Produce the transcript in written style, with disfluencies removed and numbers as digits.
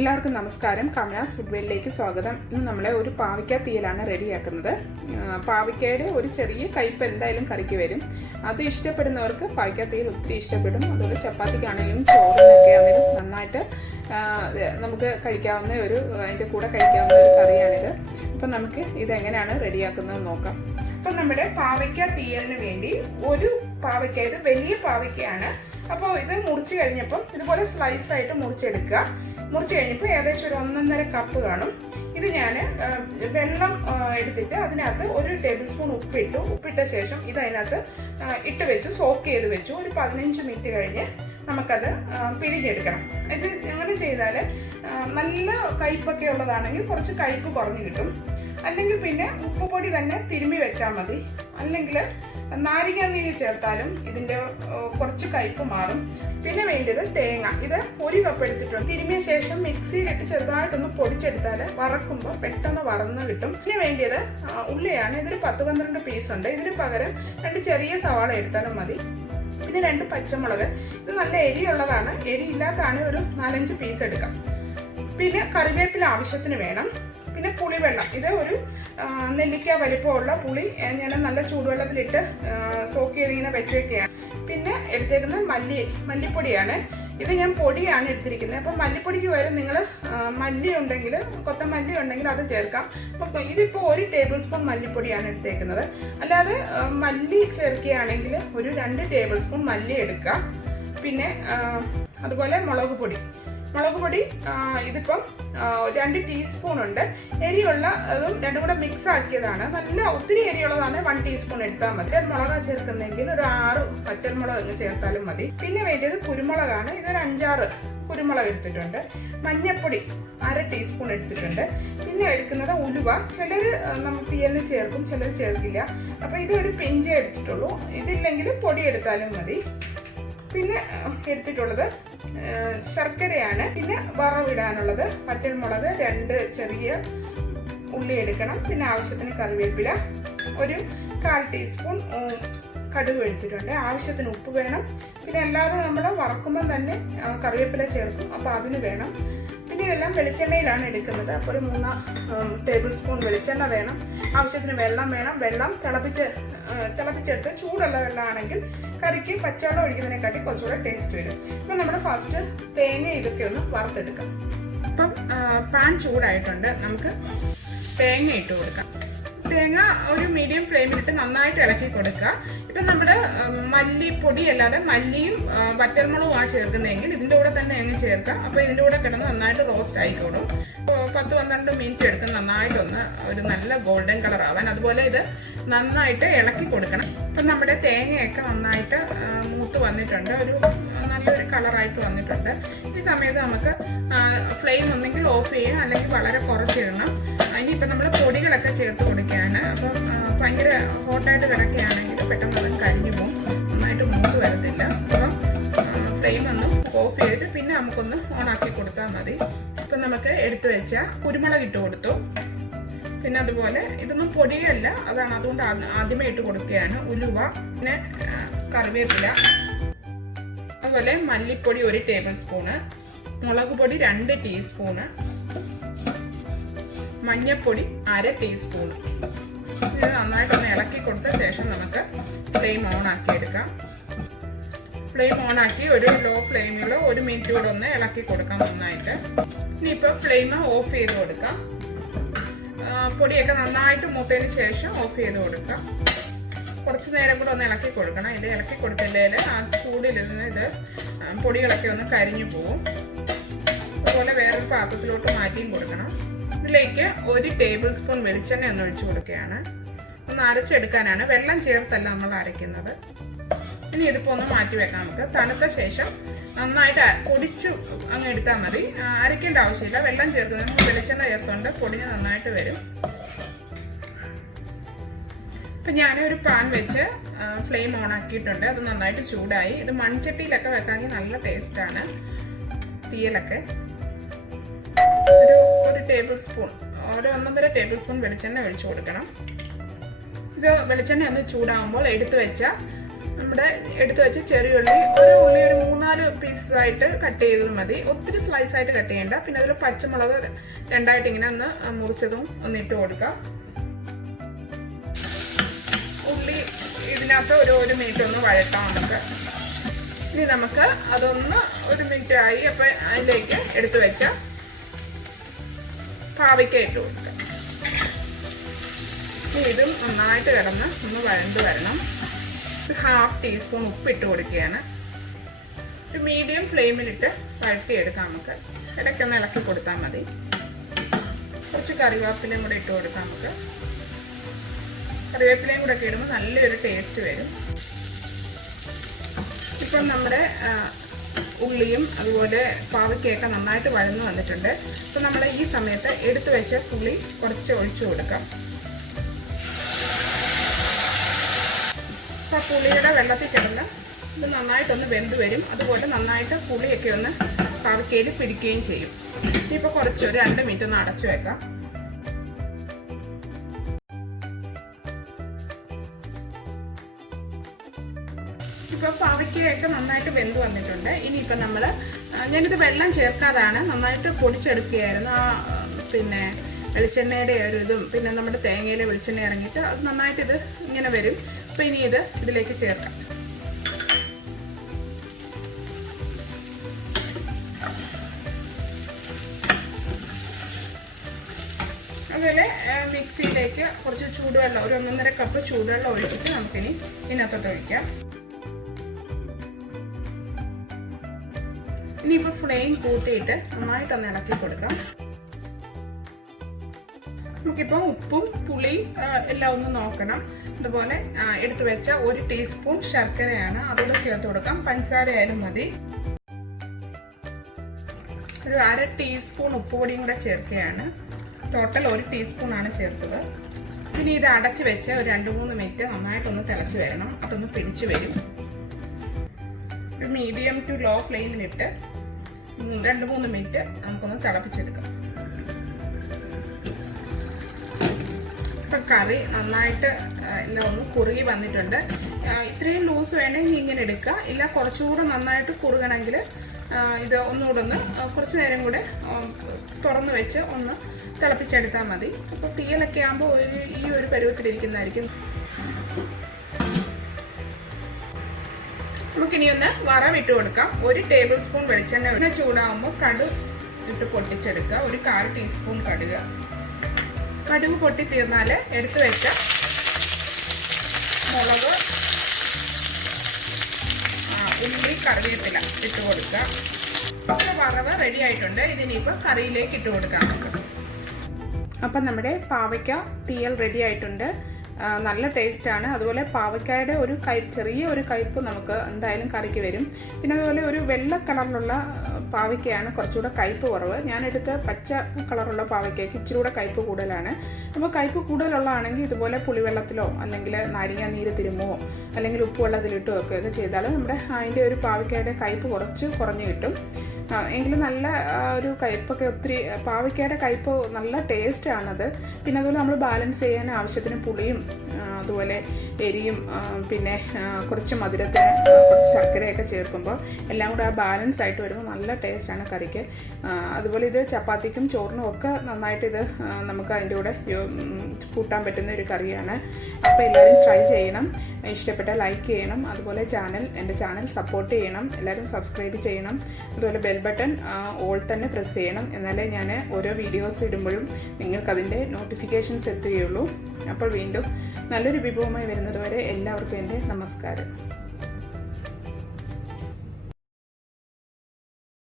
എല്ലാവർക്കും നമസ്കാരം. കമലാസ് ഫുഡ് വെയിലേക്ക് സ്വാഗതം. ഇന്ന് നമ്മളെ ഒരു പാവയ്ക്ക തീയലാണ് റെഡിയാക്കുന്നത്. പാവയ്ക്കയുടെ ഒരു ചെറിയ കയ്പ്പ് എന്തായാലും കറിക്ക് വരും. അത് ഇഷ്ടപ്പെടുന്നവർക്ക് പാവയ്ക്ക തീയൽ ഒത്തിരി ഇഷ്ടപ്പെടും. അതുപോലെ ചപ്പാത്തിക്കാണെങ്കിലും ചോറിനൊക്കെ ആണെങ്കിലും നന്നായിട്ട് നമുക്ക് കഴിക്കാവുന്ന അതിൻ്റെ കൂടെ കഴിക്കാവുന്ന ഒരു കറിയാണിത്. അപ്പം നമുക്ക് ഇതെങ്ങനെയാണ് റെഡിയാക്കുന്നത് നോക്കാം. അപ്പം നമ്മുടെ പാവയ്ക്ക തീയലിന് വേണ്ടി ഒരു പാവയ്ക്ക, ഇത് വലിയ പാവയ്ക്കയാണ്. അപ്പോൾ ഇത് മുറിച്ച് കഴിഞ്ഞപ്പം ഇതുപോലെ സ്ലൈസായിട്ട് മുറിച്ചെടുക്കുക. മുറിച്ച് കഴിഞ്ഞപ്പോൾ ഏകദേശം ഒരു 1.5 കപ്പ് കാണും. ഇത് ഞാൻ വെള്ളം എടുത്തിട്ട് അതിനകത്ത് 1 ടേബിൾ സ്പൂൺ ഉപ്പിട്ട ശേഷം ഇത് അതിനകത്ത് ഇട്ട് വെച്ചു, സോക്ക് ചെയ്ത് വെച്ചു. ഒരു 15 മിനിറ്റ് കഴിഞ്ഞ് നമുക്കത് പിഴിഞ്ഞെടുക്കണം. ഇത് അങ്ങനെ ചെയ്താൽ നല്ല കയ്പ്പൊക്കെ ഉള്ളതാണെങ്കിൽ കുറച്ച് കയ്പ്പ് കുറഞ്ഞ് കിട്ടും. അല്ലെങ്കിൽ പിന്നെ ഉപ്പുപൊടി തന്നെ തിരുമ്മി വെച്ചാൽ മതി. അല്ലെങ്കിൽ നാരങ്ങാനീര് ചേർത്താലും ഇതിൻ്റെ കുറച്ച് കയ്പ്പ് മാറും. പിന്നെ വേണ്ടത് തേങ്ങ. ഇത് 1 കപ്പ് എടുത്തിട്ടുണ്ട്. തിരുമ്മിയ ശേഷം മിക്സിയിലിട്ട് ചെറുതായിട്ടൊന്ന് പൊടിച്ചെടുത്താൽ വറക്കുമ്പോൾ പെട്ടെന്ന് വറന്ന് കിട്ടും. പിന്നെ വേണ്ടത് ഉള്ളിയാണ്. ഇതൊരു 10-12 പീസ് ഉണ്ട്. ഇതിന് പകരം 2 ചെറിയ സവാള എടുത്താലും മതി. പിന്നെ 2 പച്ചമുളക്. ഇത് നല്ല എരിയുള്ളതാണ്. എരിയില്ലാത്തതാണ് ഒരു 4-5 പീസ് എടുക്കാം. പിന്നെ കറിവേപ്പില ആവശ്യത്തിന് വേണം. പിന്നെ പുളിവെള്ളം. ഇത് ഒരു നെല്ലിക്ക വലിപ്പമുള്ള പുളി ഞാൻ നല്ല ചൂടുവെള്ളത്തിലിട്ട് സോക്ക് ചെയ്തിങ്ങനെ വെച്ചേക്കുകയാണ്. പിന്നെ എടുത്തേക്കുന്ന മല്ലിപ്പൊടിയാണ്. ഇത് ഞാൻ പൊടിയാണ് എടുത്തിരിക്കുന്നത്. അപ്പോൾ മല്ലിപ്പൊടിക്ക് പകരം നിങ്ങൾ മല്ലി ഉണ്ടെങ്കിൽ, കൊത്തമല്ലി ഉണ്ടെങ്കിൽ അത് ചേർക്കാം. അപ്പോൾ ഇതിപ്പോൾ 1 ടേബിൾ സ്പൂൺ മല്ലിപ്പൊടിയാണ് എടുത്തേക്കുന്നത്. അല്ലാതെ മല്ലി ചേർക്കുകയാണെങ്കിൽ ഒരു 2 ടേബിൾ സ്പൂൺ മല്ലി എടുക്കുക. പിന്നെ അതുപോലെ മുളക് പൊടി ഇതിപ്പം 2 ടീസ്പൂൺ ഉണ്ട്. എരിയുള്ള അതും രണ്ടും കൂടെ മിക്സ് ആക്കിയതാണ്. നല്ല ഒത്തിരി എരിയുള്ളതാണ് 1 ടീസ്പൂൺ എടുത്താൽ മതി. മുളക് ചേർക്കുന്നെങ്കിൽ ഒരു 6 വറ്റൽമുളക് ചേർത്താലും മതി. പിന്നെ വേണ്ടത് കുരുമുളകാണ്. ഇതൊരു 5-6 കുരുമുളക് എടുത്തിട്ടുണ്ട്. മഞ്ഞൾപ്പൊടി 1/2 ടീസ്പൂൺ എടുത്തിട്ടുണ്ട്. പിന്നെ എടുക്കുന്നത് ഉലുവ. ചിലർ നമുക്ക് തീയലിന് ചേർക്കും, ചിലർ ചേർക്കില്ല. അപ്പോൾ ഇതൊരു പിഞ്ചേ എടുത്തിട്ടുള്ളൂ. ഇതില്ലെങ്കിൽ പൊടി എടുത്താലും മതി. പിന്നെ എടുത്തിട്ടുള്ളത് ശർക്കരയാണ്. പിന്നെ വറവിടാനുള്ളത് വറ്റൽമുളക്, 2 ചെറിയ ഉള്ളി എടുക്കണം. പിന്നെ ആവശ്യത്തിന് കറിവേപ്പില, ഒരു 1/4 ടീസ്പൂൺ കടുക് എടുത്തിട്ടുണ്ട്. ആവശ്യത്തിന് ഉപ്പ് വേണം. പിന്നെ അല്ലാതെ നമ്മൾ വറക്കുമ്പം തന്നെ കറിവേപ്പില ചേർക്കും, അപ്പോൾ അതിന് വേണം. പിന്നെ ഇതെല്ലാം വെളിച്ചെണ്ണയിലാണ് എടുക്കുന്നത്. അപ്പോൾ ഒരു 3 ടേബിൾ സ്പൂൺ വെളിച്ചെണ്ണ വേണം. ആവശ്യത്തിന് വെള്ളം വേണം. വെള്ളം തിളപ്പിച്ചെടുത്ത് ചൂടുള്ള വെള്ളമാണെങ്കിൽ കറിക്ക് പച്ചവെള്ളം ഒഴിക്കുന്നതിനെക്കാട്ടി കുറച്ചുകൂടെ ടേസ്റ്റ് വരും. അപ്പം നമ്മുടെ ഫസ്റ്റ് തേങ്ങ ഇതൊക്കെ ഒന്ന് വറുത്തെടുക്കാം. അപ്പം പാൻ ചൂടായിട്ടുണ്ട്. നമുക്ക് തേങ്ങ ഇട്ട് കൊടുക്കാം. തേങ്ങ ഒരു മീഡിയം ഫ്ലെയിമിലിട്ട് നന്നായിട്ട് ഇളക്കി കൊടുക്കുക. ഇപ്പം നമ്മുടെ മല്ലിപ്പൊടി അല്ലാതെ മല്ലിയും വറ്റൽമുളകും ചേർക്കുന്നതെങ്കിൽ ഇതിൻ്റെ കൂടെ തന്നെ അങ്ങ് ചേർക്കാം. അപ്പോൾ ഇതിൻ്റെ കൂടെ കിടന്ന് നന്നായിട്ട് റോസ്റ്റ് ആയിക്കോളും. 10-12 മിനിറ്റ് എടുക്കും നന്നായിട്ടൊന്ന് ഒരു നല്ല ഗോൾഡൻ കളർ ആവാൻ. അതുപോലെ ഇത് നന്നായിട്ട് ഇളക്കി കൊടുക്കണം. ഇപ്പം നമ്മുടെ തേങ്ങയൊക്കെ നന്നായിട്ട് മൂത്ത് വന്നിട്ടുണ്ട്. ഒരു നല്ലൊരു കളറായിട്ട് വന്നിട്ടുണ്ട്. ഈ സമയത്ത് നമുക്ക് ഫ്ലെയിം ഒന്നെങ്കിൽ ഓഫ് ചെയ്യാം, അല്ലെങ്കിൽ വളരെ കുറച്ചിടണം. ഇനിയിപ്പം നമ്മൾ പൊടികളൊക്കെ ചേർത്ത് കൊടുക്കുകയാണ്. അപ്പം ഭയങ്കര ഹോട്ടായിട്ട് കിടക്കുകയാണെങ്കിൽ പെട്ടെന്ന് അത് കരിഞ്ഞു പോകും, നന്നായിട്ട് മൂത്ത് വരത്തില്ല. അപ്പം ഫ്ലെയിം ഒന്ന് ഓഫ് ചെയ്തിട്ട് പിന്നെ നമുക്കൊന്ന് ഓണാക്കി കൊടുത്താൽ മതി. ഇപ്പം നമുക്ക് എടുത്തു വെച്ച കുരുമുളക് ഇട്ട് കൊടുത്തു. പിന്നെ അതുപോലെ ഇതൊന്നും പൊടിയല്ല, അതാണ്, അതുകൊണ്ട് ആദ്യമേ ഇട്ട് കൊടുക്കുകയാണ്. ഉലുവ, പിന്നെ കറിവേപ്പില, അതുപോലെ മല്ലിപ്പൊടി 1 ടേബിൾ സ്പൂണ്, മുളക് പൊടി 2 ടീസ്പൂണ്, മഞ്ഞൾപ്പൊടി 1/2 ടീസ്പൂണ്. ഇത് നന്നായിട്ടൊന്ന് ഇളക്കി കൊടുത്ത ശേഷം നമുക്ക് ഫ്ലെയിം ഓൺ ആക്കി എടുക്കാം. ഫ്ലെയിം ഓൺ ആക്കി ഒരു ലോ ഫ്ലെയിമിൽ 1 മിനിറ്റ് കൂടെ ഒന്ന് ഇളക്കി കൊടുക്കാം നന്നായിട്ട്. ഇനിയിപ്പോൾ ഫ്ലെയിം ഓഫ് ചെയ്ത് കൊടുക്കാം. പൊടിയൊക്കെ നന്നായിട്ട് മൂത്തതിന് ശേഷം ഓഫ് ചെയ്ത് കൊടുക്കാം. കുറച്ച് നേരം കൂടെ ഒന്ന് ഇളക്കി കൊടുക്കണം. ഇത് ഇളക്കി കൊടുത്തില്ലെങ്കിൽ ആ ചൂടിലിരുന്ന് ഇത് പൊടികളൊക്കെ ഒന്ന് കരിഞ്ഞു പോകും. അതുപോലെ വേറൊരു പാത്രത്തിലോട്ട് മാറ്റിയും കൊടുക്കണം. ഇതിലേക്ക് 1 ടേബിൾ സ്പൂൺ വെളിച്ചെണ്ണ ഒന്ന് ഒഴിച്ചു കൊടുക്കുകയാണ്. ഒന്ന് അരച്ചെടുക്കാനാണ്, വെള്ളം ചേർത്തല്ല നമ്മൾ അരയ്ക്കുന്നത്. ഇനി ഇതിപ്പോൾ ഒന്ന് മാറ്റി വെക്കാം. നമുക്ക് തണുത്ത ശേഷം നന്നായിട്ട് പൊടിച്ച് അങ്ങ് എടുത്താൽ മതി. അരയ്ക്കേണ്ട ആവശ്യമില്ല. വെള്ളം ചേർക്കുന്നതിന് വെളിച്ചെണ്ണ ചേർത്തുകൊണ്ട് പൊടിഞ്ഞ് നന്നായിട്ട് വരും. ഇപ്പം ഞാനൊരു പാൻ വെച്ച് ഫ്ലെയിം ഓൺ ആക്കിയിട്ടുണ്ട്. അത് നന്നായിട്ട് ചൂടായി. ഇത് മൺചട്ടിയിലൊക്കെ വെക്കാമെങ്കിൽ നല്ല ടേസ്റ്റാണ് തീയലൊക്കെ. ഒരു ടേബിൾ സ്പൂൺ, 1.5 ടേബിൾ സ്പൂൺ വെളിച്ചെണ്ണ ഒഴിച്ചു കൊടുക്കണം. ഇത് വെളിച്ചെണ്ണ ഒന്ന് ചൂടാകുമ്പോൾ എടുത്തു വെച്ച നമ്മുടെ എടുത്തു വെച്ച ചെറിയ ഉള്ളി ഒരു 3-4 പീസസ് ആയിട്ട് കട്ട് ചെയ്തത് മതി. ഒത്തിരി സ്ലൈസ് ആയിട്ട് കട്ട് ചെയ്യണ്ട. പിന്നെ അതിൽ പച്ചമുളക് 2ആയിട്ട് ഇങ്ങനെ ഒന്ന് മുറിച്ചതും ഒന്ന് ഇട്ട് കൊടുക്കാം. ഉള്ളി ഇതിനകത്ത് ഒരു മിനിറ്റ് ഒന്ന് വഴട്ടാം നമുക്ക്. ഇനി നമുക്ക് അതൊന്ന് 1 മിനിറ്റ് ആയി. അപ്പോൾ അതിലേക്ക് എടുത്തു വെച്ച പാവയ്ക്ക ഇട്ട് കൊടുക്കാം. ഇനി ഇതും നന്നായിട്ട് കിടന്ന് ഒന്ന് വഴണ്ട് വരണം. ഒരു 1/2 ടീസ്പൂൺ ഉപ്പ് ഇട്ട് കൊടുക്കുകയാണ്. ഒരു മീഡിയം ഫ്ലെയിമിലിട്ട് വഴട്ടിയെടുക്കാം നമുക്ക്. ഇടയ്ക്കൊന്ന് ഇളക്കി കൊടുത്താൽ മതി. കുറച്ച് കറിവേപ്പിലയും കൂടെ ഇട്ട് കൊടുക്കാം നമുക്ക്. കറിവേപ്പിലയും കൂടെ ഒക്കെ ഇടുമ്പോൾ നല്ലൊരു ടേസ്റ്റ് വരും. ഇപ്പം നമ്മുടെ ഉള്ളിയും അതുപോലെ പാവയ്ക്കയൊക്കെ നന്നായിട്ട് വഴന്നു വന്നിട്ടുണ്ട്. അപ്പോൾ നമ്മൾ ഈ സമയത്ത് എടുത്തു വെച്ച പുളി കുറച്ച് ഒഴിച്ചു കൊടുക്കാം. അപ്പോൾ പുളിയുടെ വെള്ളത്തിൽ കിടന്ന് ഇത് നന്നായിട്ടൊന്ന് വെന്ത് വരും. അതുപോലെ നന്നായിട്ട് പുളിയൊക്കെ ഒന്ന് പാവയ്ക്കയിൽ പിടിക്കുകയും ചെയ്യും. ഇപ്പോൾ കുറച്ച് ഒരു 2 മിനിറ്റ് ഒന്ന് അടച്ചു വെക്കാം. ഇപ്പോൾ പാവയ്ക്കയൊക്കെ നന്നായിട്ട് വെന്ത് വന്നിട്ടുണ്ട്. ഇനിയിപ്പോൾ ഞാനിത് വെള്ളം ചേർക്കാതാണ് നന്നായിട്ട് പൊടിച്ചെടുക്കുകയായിരുന്നു. പിന്നെ വെളിച്ചെണ്ണയുടെ ഒരു ഇതും പിന്നെ നമ്മുടെ തേങ്ങയിലെ വെളിച്ചെണ്ണ ഇറങ്ങിയിട്ട് അത് നന്നായിട്ട് ഇത് ഇങ്ങനെ വരും. അപ്പോൾ ഇനി ഇതിലേക്ക് ചേർക്കാം. അതുപോലെ മിക്സിയിലേക്ക് കുറച്ച് ചൂടുവെള്ളം ഒരു 1.5 കപ്പ് ചൂടുവെള്ളം ഒഴിച്ചിട്ട് നമുക്കിനി ഇതിനകത്തോട്ട് ഒഴിക്കാം. ഇനിയിപ്പോൾ ഫ്ലെയിം കൂട്ടിയിട്ട് നന്നായിട്ടൊന്ന് ഇളക്കി കൊടുക്കാം. നമുക്കിപ്പോൾ ഉപ്പും പുളി എല്ലാം ഒന്ന് നോക്കണം. അതുപോലെ എടുത്തു വെച്ച 1 ടീസ്പൂൺ ശർക്കരയാണ്, അതുകൂടെ ചേർത്ത് കൊടുക്കാം. പഞ്ചസാര ആയാലും മതി. ഒരു 1/2 ടീസ്പൂൺ ഉപ്പുപൊടിയും കൂടെ ചേർക്കുകയാണ്. ടോട്ടൽ 1 ടീസ്പൂണാണ് ചേർത്തത്. ഇനി ഇത് അടച്ച് വെച്ച് ഒരു 2-3 മിനിറ്റ് നന്നായിട്ടൊന്ന് തിളച്ച് വരണം. അതൊന്ന് പിടിച്ച് വരും. ഒരു മീഡിയം ടു ലോ ഫ്ലെയിമിലിട്ട് 2-3 മിനിറ്റ് നമുക്കൊന്ന് തിളപ്പിച്ചെടുക്കാം. ഇപ്പം കറി നന്നായിട്ട് എല്ലാം ഒന്ന് കുറുകി വന്നിട്ടുണ്ട്. ഇത്രയും ലൂസ് വേണമെങ്കിൽ ഇങ്ങനെ എടുക്കുക. ഇല്ല കുറച്ചുകൂടെ നന്നായിട്ട് കുറുകണമെങ്കിൽ ഇത് ഒന്നുകൂടെ കുറച്ച് നേരം കൂടെ തുറന്ന് വെച്ച് ഒന്ന് തിളപ്പിച്ചെടുത്താൽ മതി. അപ്പോൾ തീയലൊക്കെ ആകുമ്പോൾ ഈ ഒരു പരുവത്തിലിരിക്കുന്നതായിരിക്കും. നമുക്കിനി ഒന്ന് വറവിട്ട് കൊടുക്കാം. 1 ടേബിൾ സ്പൂൺ വെളിച്ചെണ്ണ ചൂടാകുമ്പോൾ കടുക് ഇട്ട് പൊട്ടിച്ചെടുക്കുക. ഒരു 1/4 ടീസ്പൂൺ കടുക് പൊട്ടി തീർന്നാൽ എടുത്തു വെച്ച മുളക്, ഉള്ളി, കറിവേപ്പില ഇട്ട് കൊടുക്കുക. വറവ് റെഡി ആയിട്ടുണ്ട്. ഇതിനിപ്പോൾ കറിയിലേക്ക് ഇട്ട് കൊടുക്കാം. അപ്പം നമ്മുടെ പാവയ്ക്ക തീയൽ റെഡി ആയിട്ടുണ്ട്. നല്ല ടേസ്റ്റാണ്. അതുപോലെ പാവയ്ക്കായുടെ ചെറിയ ഒരു കയ്പ്പ് നമുക്ക് എന്തായാലും കറിക്ക് വരും. പിന്നെ അതുപോലെ ഒരു വെള്ള കളറിലുള്ള പാവയ്ക്കയാണ് കുറച്ചുകൂടെ കയ്പ്പ് കുറവ്. ഞാനെടുത്ത പച്ച കളറുള്ള പാവയ്ക്കയ്ക്ക് ഇച്ചിരി കൂടെ കയ്പ്പ് കൂടുതലാണ്. അപ്പോൾ കയ്പ്പ് കൂടുതലുള്ളതാണെങ്കിൽ ഇതുപോലെ പുളിവെള്ളത്തിലോ അല്ലെങ്കിൽ നാരങ്ങ നീര് തിരുമുവോ അല്ലെങ്കിൽ ഉപ്പ് വെള്ളത്തിലിട്ടോ ഒക്കെ ചെയ്താൽ നമ്മുടെ അതിൻ്റെ ഒരു പാവയ്ക്കയുടെ കയ്പ്പ് കുറഞ്ഞ് കിട്ടും. എങ്കിലും നല്ല ഒരു കയ്പ്പൊക്കെ ഒത്തിരി പാവയ്ക്കയുടെ കയ്പ്പ് നല്ല ടേസ്റ്റാണത്. പിന്നെ അതുപോലെ നമ്മൾ ബാലൻസ് ചെയ്യാൻ ആവശ്യത്തിന് പുളിയും അതുപോലെ എരിയും പിന്നെ കുറച്ച് മധുരത്തിന് കുറച്ച് ശർക്കരയൊക്കെ ചേർക്കുമ്പോൾ എല്ലാം കൂടെ ബാലൻസ് ആയിട്ട് വരുമ്പോൾ നല്ല ടേസ്റ്റാണ് കറിക്ക്. അതുപോലെ ഇത് ചപ്പാത്തിക്കും ചോറിനും ഒക്കെ നന്നായിട്ട് ഇത് നമുക്ക് അതിൻ്റെ കൂടെ കൂട്ടാൻ പറ്റുന്ന ഒരു കറിയാണ്. അപ്പോൾ എല്ലാവരും ട്രൈ ചെയ്യണം. ഇഷ്ടപ്പെട്ടാൽ ലൈക്ക് ചെയ്യണം. അതുപോലെ എൻ്റെ ചാനൽ സപ്പോർട്ട് ചെയ്യണം. എല്ലാവരും സബ്സ്ക്രൈബ് ചെയ്യണം. അതുപോലെ ബെൽ ബട്ടൺ ഓൾ തന്നെ പ്രസ് ചെയ്യണം. എന്നാലേ ഞാൻ ഓരോ വീഡിയോസ് ഇടുമ്പോഴും നിങ്ങൾക്കതിൻ്റെ നോട്ടിഫിക്കേഷൻസ് എത്തുകയുള്ളൂ. അപ്പോൾ വീണ്ടും നല്ലൊരു വിഭവമായി വരുന്നത് വരെ എല്ലാവർക്കും എൻ്റെ നമസ്കാരം.